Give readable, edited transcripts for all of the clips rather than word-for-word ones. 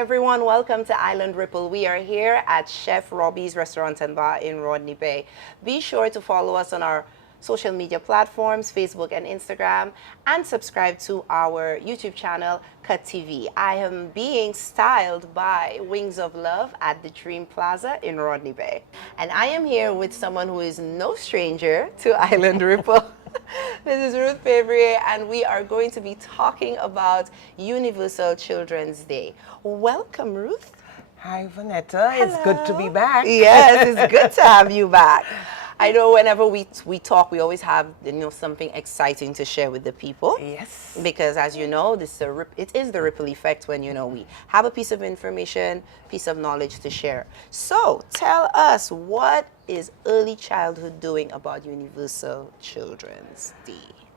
everyone, welcome to Island Ripple. We are here at Chef Robbie's Restaurant and Bar in Rodney Bay. Be sure to follow us on our social media platforms, Facebook and Instagram, and subscribe to our YouTube channel, Cut TV. I am being styled by Wings of Love at the Dream Plaza in Rodney Bay. And I am here with someone who is no stranger to Island Ripple. This is Ruth Fevrier, and we are going to be talking about Universal Children's Day. Welcome, Ruth. Hi, Vanetta. Hello. It's good to be back. Yes, it's good to have you back. I know whenever we talk, we always have something exciting to share with the people. Yes. Because as you know, it is the ripple effect when we have a piece of information, piece of knowledge to share. So tell us, what is early childhood doing about Universal Children's Day?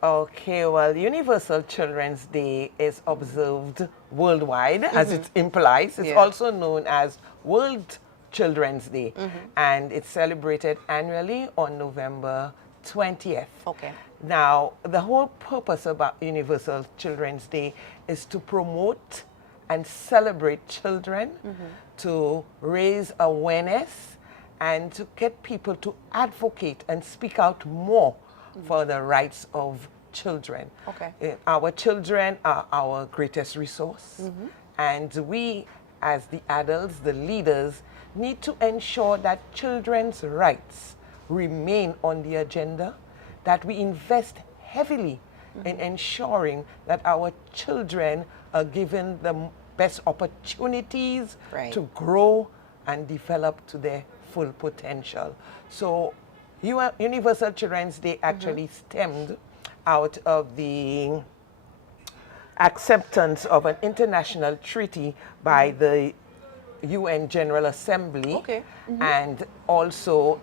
Okay, well, Universal Children's Day is observed worldwide, as it implies. It's also known as World Children's Day, and it's celebrated annually on November 20th. Okay. Now, the whole purpose about Universal Children's Day is to promote and celebrate children, to raise awareness, and to get people to advocate and speak out more for the rights of children. Okay. Our children are our greatest resource, and we, as the adults, the leaders, need to ensure that children's rights remain on the agenda, that we invest heavily in ensuring that our children are given the best opportunities to grow and develop to their full potential. So Universal Children's Day actually stemmed out of the acceptance of an international treaty by the UN General Assembly, and also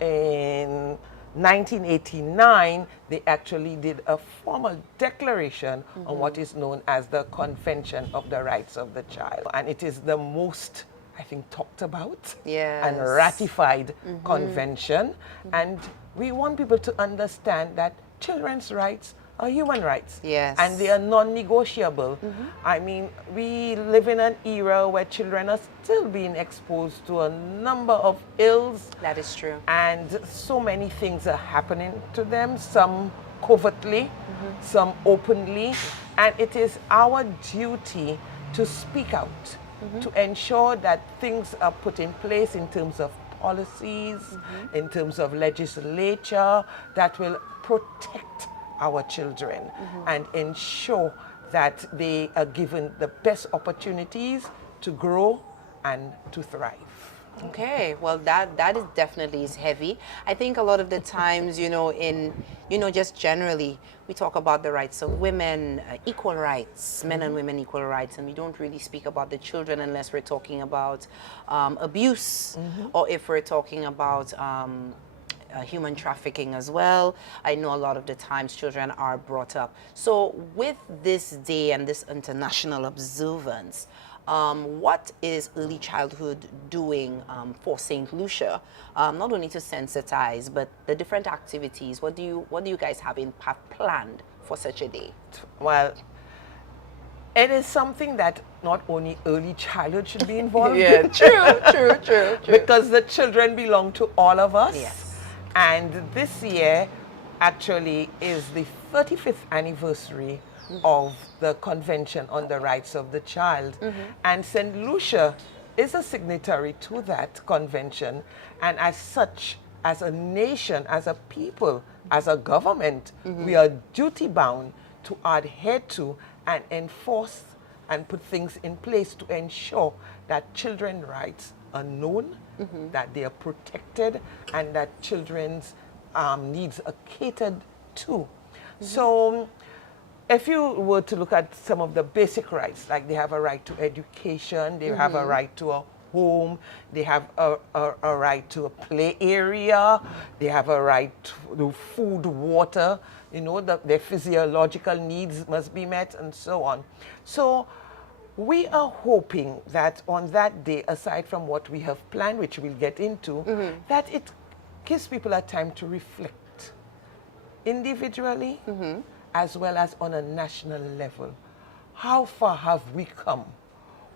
in 1989 they actually did a formal declaration on what is known as the Convention of the Rights of the Child, and it is the most, I think, talked about and ratified convention, and we want people to understand that children's rights are human rights, and they are non-negotiable. I mean, we live in an era where children are still being exposed to a number of ills. That is true. And so many things are happening to them, some covertly, some openly, and it is our duty to speak out, to ensure that things are put in place in terms of policies, in terms of legislature that will protect our children and ensure that they are given the best opportunities to grow and to thrive. Okay, well that is definitely is heavy. I think a lot of the times, just generally, we talk about the rights of women, equal rights, men and women equal rights, and we don't really speak about the children unless we're talking about abuse, or if we're talking about human trafficking as well. I know a lot of the times children are brought up. So with this day and this international observance, what is early childhood doing for St. Lucia, not only to sensitize, but the different activities? What do you guys have planned for such a day? Well, it is something that not only early childhood should be involved in. True. Because the children belong to all of us. Yes. And this year actually is the 35th anniversary of the Convention on the Rights of the Child. And St. Lucia is a signatory to that convention. And as such, as a nation, as a people, as a government, we are duty bound to adhere to and enforce and put things in place to ensure that children's rights are known, that they are protected, and that children's needs are catered to. So if you were to look at some of the basic rights, like they have a right to education, they have a right to a home, they have a right to a play area, they have a right to food, water, their physiological needs must be met, and so on. So we are hoping that on that day, aside from what we have planned, which we'll get into, that it gives people a time to reflect individually as well as on a national level. How far have we come?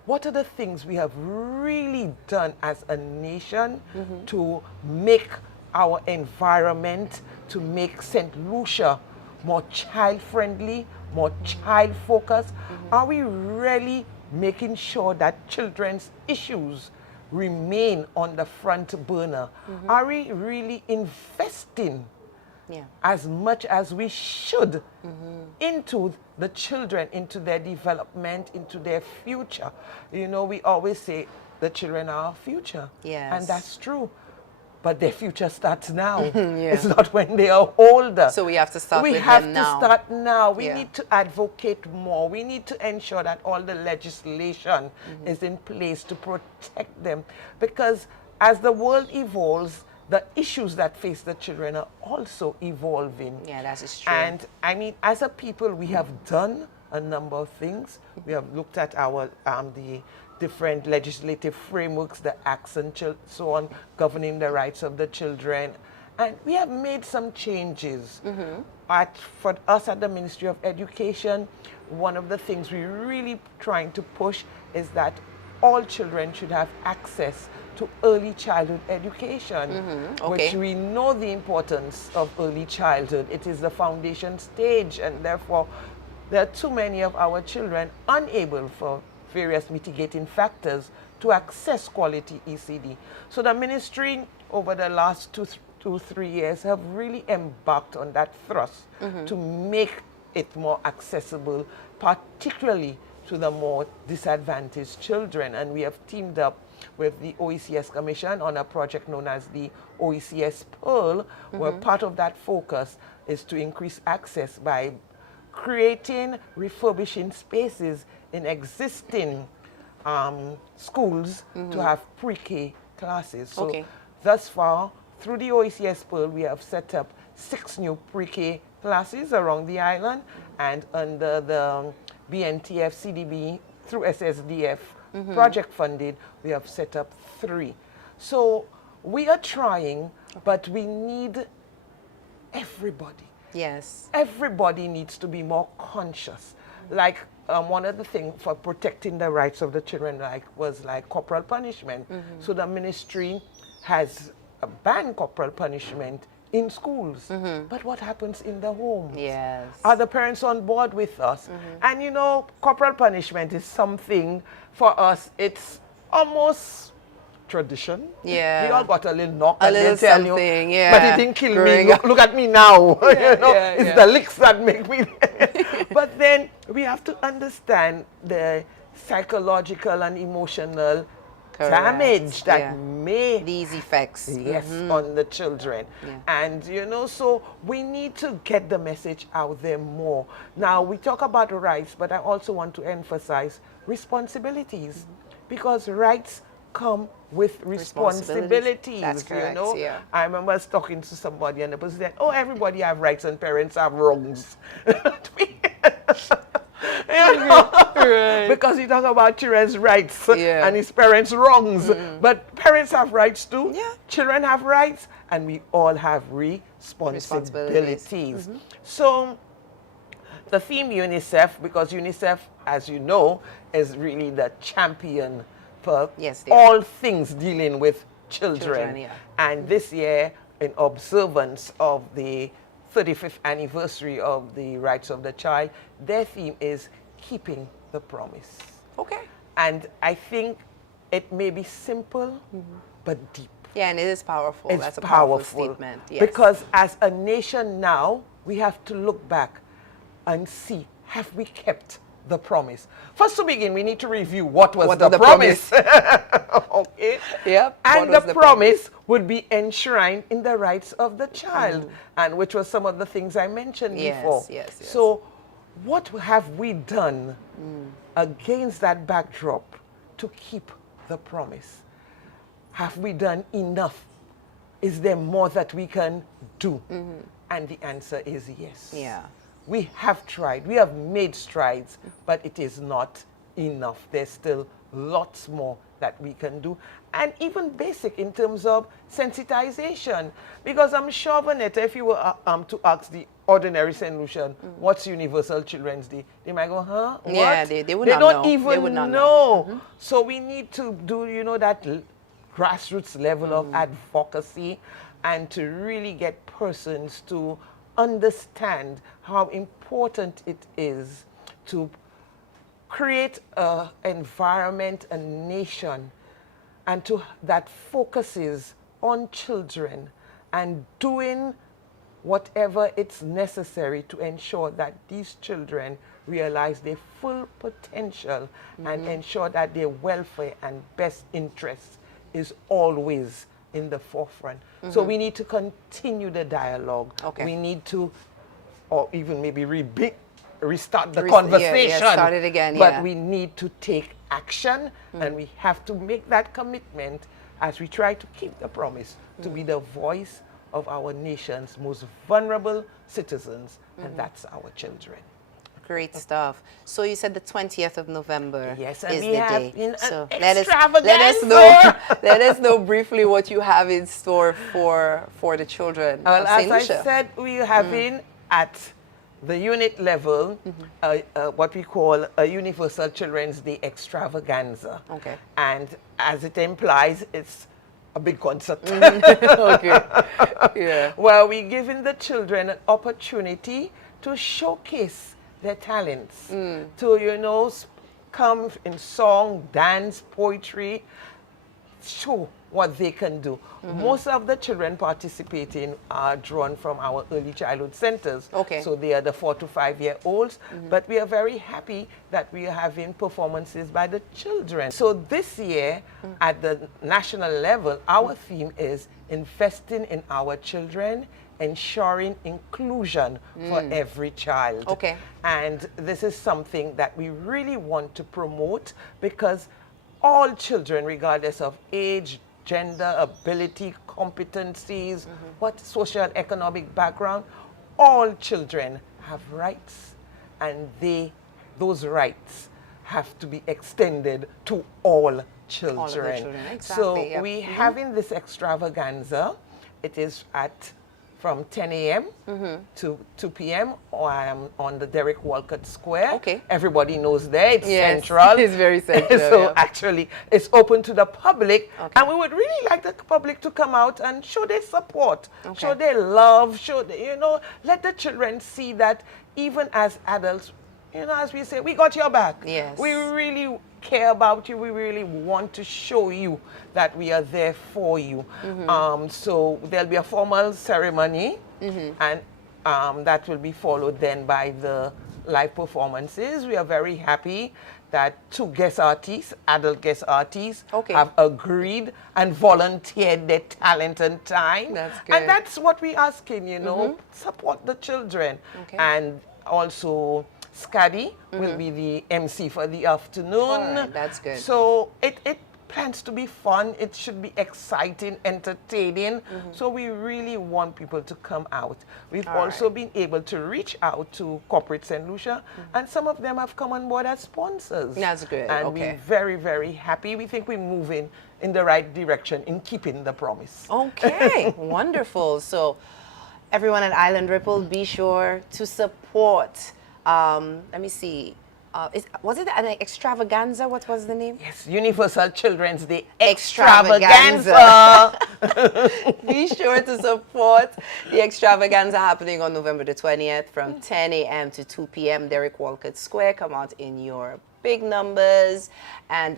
what are the things we have really done as a nation to make our environment, to make St. Lucia more child-friendly, more child-focused? Are we really making sure that children's issues remain on the front burner? Are we really investing as much as we should into the children, into their development, into their future? You know, we always say the children are our future. Yes. And that's true. But their future starts now. It's not when they are older. So we have to start we with have them to now. start now. We Yeah. need to advocate more. We need to ensure that all the legislation is in place to protect them. Because as the world evolves, the issues that face the children are also evolving. Yeah, that is true. And I mean, as a people, we have done a number of things. We have looked at our the different legislative frameworks, the acts and so on, governing the rights of the children. And we have made some changes. For us at the Ministry of Education, one of the things we're really trying to push is that all children should have access to early childhood education, which we know the importance of early childhood. It is the foundation stage, and therefore there are too many of our children unable for various mitigating factors to access quality ECD. So the ministry over the last 3 years have really embarked on that thrust to make it more accessible, particularly to the more disadvantaged children. And we have teamed up with the OECS Commission on a project known as the OECS Pearl, where part of that focus is to increase access by creating, refurbishing spaces in existing schools to have pre-K classes. So thus far, through the OECS Pearl, we have set up 6 new pre-K classes around the island, and under the BNTF CDB through SSDF project funded, we have set up 3. So we are trying, but we need everybody. Yes. Everybody needs to be more conscious. Like one of the things for protecting the rights of the children was corporal punishment. So the ministry has banned corporal punishment in schools. But what happens in the homes? Yes. Are the parents on board with us? And you know, corporal punishment is something for us, it's almost tradition. Yeah. We all got a little knock A and little they'll tell you, something, yeah. but it didn't kill Growing me. up. Look at me now. You know, yeah, it's the licks that make me. But then we have to understand the psychological and emotional damage that may these effects on the children. And you know, so we need to get the message out there more. Now we talk about rights, but I also want to emphasize responsibilities, because rights come with responsibilities. That's correct, you know. yeah. I remember talking to somebody and the person said, oh, everybody have rights and parents have wrongs. You know? Right. Because you talk about children's rights and his parents' wrongs. But parents have rights too. Yeah. Children have rights, and we all have responsibilities. So the theme UNICEF, because UNICEF, as you know, is really the champion for all things dealing with children. And this year, in observance of the 35th anniversary of the rights of the child, their theme is keeping the promise. Okay. And I think it may be simple, but deep. Yeah, and it is powerful. It's That's a powerful statement. Yes. Because as a nation now, we have to look back and see, have we kept the promise? First to begin, we need to review what was the promise. Okay? Yep. And the promise would be enshrined in the rights of the child, and which was some of the things I mentioned before. Yes. So what have we done against that backdrop to keep the promise? Have we done enough? Is there more that we can do? And the answer is yes. Yeah. We have tried. We have made strides, but it is not enough. There's still lots more that we can do, and even basic in terms of sensitization. Because I'm sure, Vanetta, if you were to ask the ordinary St. Lucian, what's Universal Children's Day? They might go, huh? What? Yeah, they would They not don't know. even They would not know. So we need to do, that grassroots level of advocacy, and to really get persons to understand how important it is to create an environment, a nation, and that focuses on children and doing whatever it's necessary to ensure that these children realize their full potential and ensure that their welfare and best interests is always in the forefront. So we need to continue the dialogue. Okay. We need to, or even maybe restart the Yeah, conversation. start it again, But yeah. we need to take action, and we have to make that commitment as we try to keep the promise to be the voice of our nation's most vulnerable citizens, and that's our children. Great stuff. So you said the 20th of November Yes, and is we the have day. an So extravaganza. let us know briefly what you have in store for the children Well, of as St. I Lucia. said, we're having at the unit level what we call a Universal Children's Day extravaganza. Okay. And as it implies, it's a big concert. Okay. Yeah. Well, we're giving the children an opportunity to showcase their talents, to, come in song, dance, poetry, show what they can do. Most of the children participating are drawn from our early childhood centers. Okay. So they are the 4 to 5 year olds, but we are very happy that we are having performances by the children. So this year at the national level, our theme is investing in our children, ensuring inclusion for every child. Okay. And this is something that we really want to promote, because all children, regardless of age, gender, ability, competencies, what social economic background, all children have rights, and those rights have to be extended to all children. All of the children, exactly. So Yep. we having this extravaganza. It is from 10 a.m. to 2 p.m. on the Derek Walcott Square. Okay. Everybody knows there. It's Yes, central. it's very central, So yeah. actually, it's open to the public. Okay. And we would really like the public to come out and show their support, Okay. show their love, let the children see that even as adults, as we say, we got your back. Yes. We really care about you. We really want to show you that we are there for you. So there'll be a formal ceremony, and that will be followed then by the live performances. We are very happy that 2 guest artists, adult guest artists, Okay. have agreed and volunteered their talent and time. That's good. And that's what we're asking, support the children. Okay. And also, Scaddy will be the MC for the afternoon. All right, that's good. So it plans to be fun. It should be exciting, entertaining. So we really want people to come out. We've All also right. been able to reach out to corporate St. Lucia, and some of them have come on board as sponsors. That's good, And okay. we're very, very happy. We think we're moving in the right direction in keeping the promise. Okay, wonderful. So everyone at Island Ripple, be sure to support. Let me see. Was it an extravaganza? What was the name? Yes, Universal Children's Day Extravaganza. extravaganza. Be sure to support the extravaganza happening on November the 20th from 10 a.m. to 2 p.m. Derek Walcott Square. Come out in your big numbers and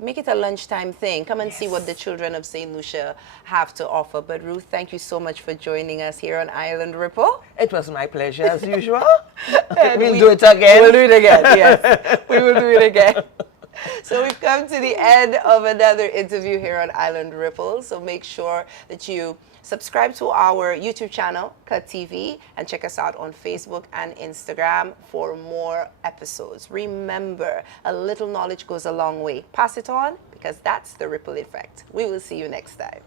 make it a lunchtime thing. Come and see what the children of St. Lucia have to offer. But Ruth, thank you so much for joining us here on Island Ripple. It was my pleasure as usual. We'll do it again. We'll do it again, yes. We will do it again. So we've come to the end of another interview here on Island Ripple. So make sure that you subscribe to our YouTube channel, Cut TV, and check us out on Facebook and Instagram for more episodes. Remember, a little knowledge goes a long way. Pass it on, because that's the ripple effect. We will see you next time.